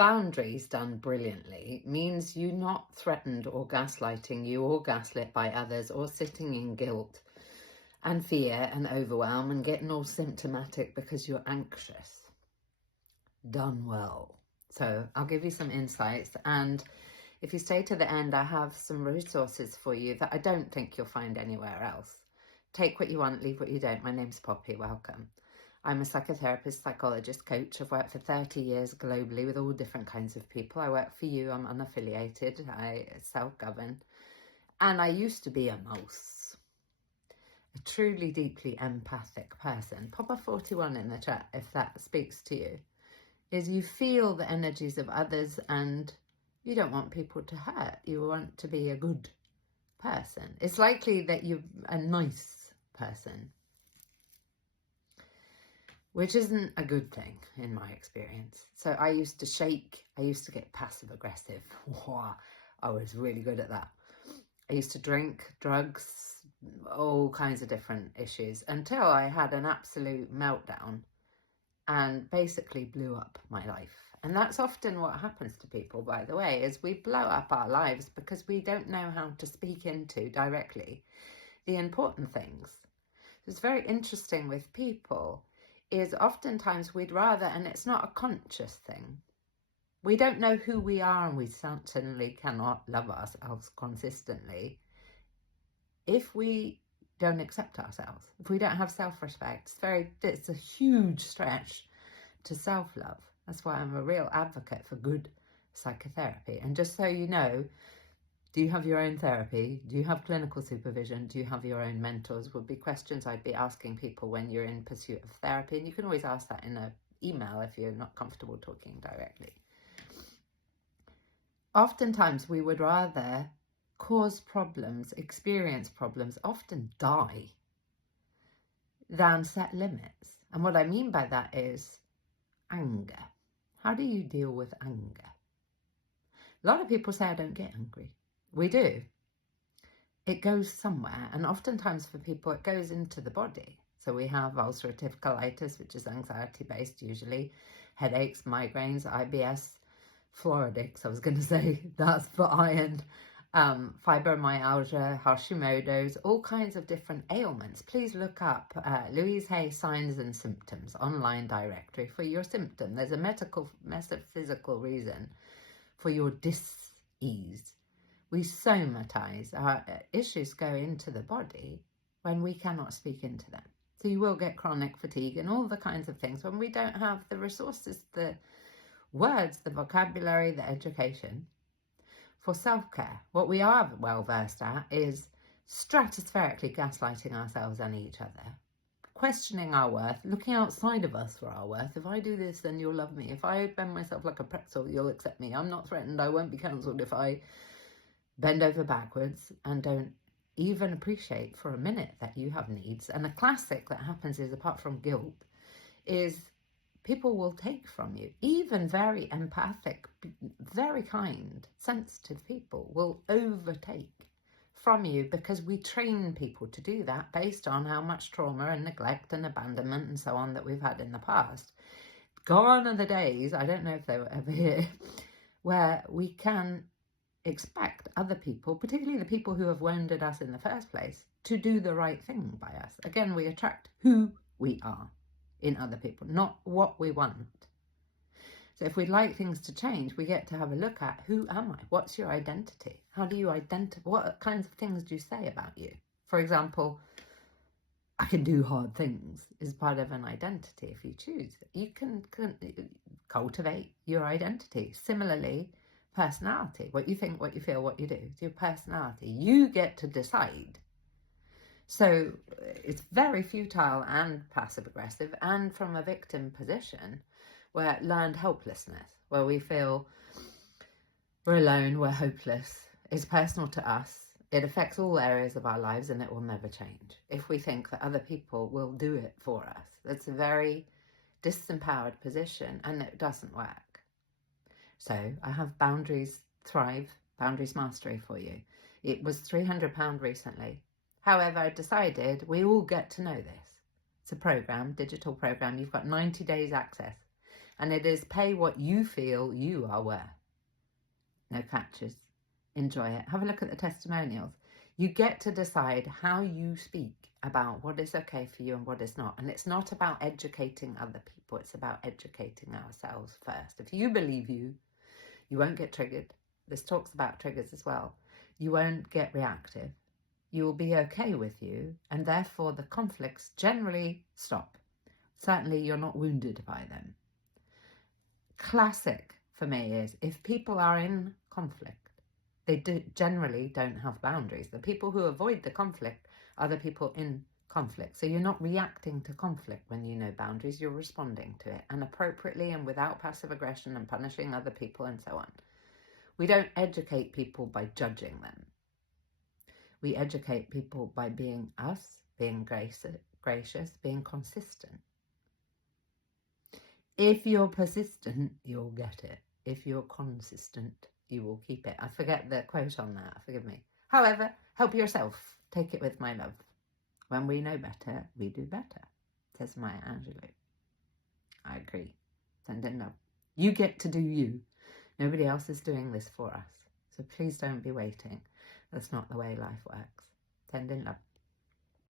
Boundaries done brilliantly means you're not threatened or gaslighting you or gaslit by others or sitting in guilt and fear and overwhelm and getting all symptomatic because you're anxious. Done well. So I'll give you some insights, and if you stay to the end, I have some resources for you that I don't think you'll find anywhere else. Take what you want, leave what you don't. My name's Poppy, welcome. I'm a psychotherapist, psychologist, coach. I've worked for 30 years globally with all different kinds of people. I work for you, I'm unaffiliated, I self-govern. And I used to be a mouse, a truly deeply empathic person. Pop a 41 in the chat if that speaks to you. Is you feel the energies of others and you don't want people to hurt. You want to be a good person. It's likely that you're a nice person, which isn't a good thing in my experience. So I used to shake. I used to get passive aggressive. Wow, I was really good at that. I used to drink, drugs, all kinds of different issues until I had an absolute meltdown and basically blew up my life. And that's often what happens to people, by the way, is we blow up our lives because we don't know how to speak into directly the important things. It's very interesting with people is oftentimes we'd rather, and it's not a conscious thing, we don't know who we are and we certainly cannot love ourselves consistently if we don't accept ourselves, if we don't have self-respect. It's a huge stretch to self-love. That's why I'm a real advocate for good psychotherapy. And just so you know, do you have your own therapy? Do you have clinical supervision? Do you have your own mentors? Would be questions I'd be asking people when you're in pursuit of therapy. And you can always ask that in an email if you're not comfortable talking directly. Oftentimes we would rather cause problems, experience problems, often die, than set limits. And what I mean by that is anger. How do you deal with anger? A lot of people say, I don't get angry. We do. It goes somewhere, and oftentimes for people it goes into the body. So we have ulcerative colitis, which is anxiety-based usually, headaches, migraines, IBS, Floridix, I was going to say, that's for iron, fibromyalgia, Hashimoto's, all kinds of different ailments. Please look up Louise Hay Signs and Symptoms online directory for your symptom. There's a metaphysical reason for your dis-ease. We somatize. Our issues go into the body when we cannot speak into them. So you will get chronic fatigue and all the kinds of things when we don't have the resources, the words, the vocabulary, the education for self-care. What we are well versed at is stratospherically gaslighting ourselves and each other, questioning our worth, looking outside of us for our worth. If I do this, then you'll love me. If I bend myself like a pretzel, you'll accept me. I'm not threatened. I won't be cancelled if I bend over backwards and don't even appreciate for a minute that you have needs. And a classic that happens is, apart from guilt, is people will take from you. Even very empathic, very kind, sensitive people will overtake from you because we train people to do that based on how much trauma and neglect and abandonment and so on that we've had in the past. Gone are the days, I don't know if they were ever here, where we can expect other people, particularly the people who have wounded us in the first place, to do the right thing by us. Again, we attract who we are in other people, not what we want. So if we'd like things to change, we get to have a look at, who am I? What's your identity? How do you identify? What kinds of things do you say about you? For example, I can do hard things is part of an identity if you choose. You can cultivate your identity. Similarly, personality, what you think, what you feel, what you do. It's your personality. You get to decide. So it's very futile and passive aggressive, and from a victim position where learned helplessness, where we feel we're alone, we're hopeless, is personal to us. It affects all areas of our lives and it will never change if we think that other people will do it for us. It's a very disempowered position and it doesn't work. So I have Boundaries Thrive, Boundaries Mastery for you. It was £300 recently. However, I decided we all get to know this. It's a program, digital program. You've got 90 days access. And it is pay what you feel you are worth. No catches. Enjoy it. Have a look at the testimonials. You get to decide how you speak about what is okay for you and what is not. And it's not about educating other people. It's about educating ourselves first. If you believe you won't get triggered. This talks about triggers as well. You won't get reactive. You will be okay with you, and therefore the conflicts generally stop. Certainly you're not wounded by them. Classic for me is if people are in conflict, they generally don't have boundaries. The people who avoid the conflict are the people in conflict. So you're not reacting to conflict when you know boundaries, you're responding to it, and appropriately and without passive aggression and punishing other people and so on. We don't educate people by judging them. We educate people by being us, being gracious, being consistent. If you're persistent, you'll get it. If you're consistent, you will keep it. I forget the quote on that, forgive me. However, help yourself. Take it with my love. When we know better, we do better, says Maya Angelou. I agree. Send in love. You get to do you. Nobody else is doing this for us. So please don't be waiting. That's not the way life works. Send in love.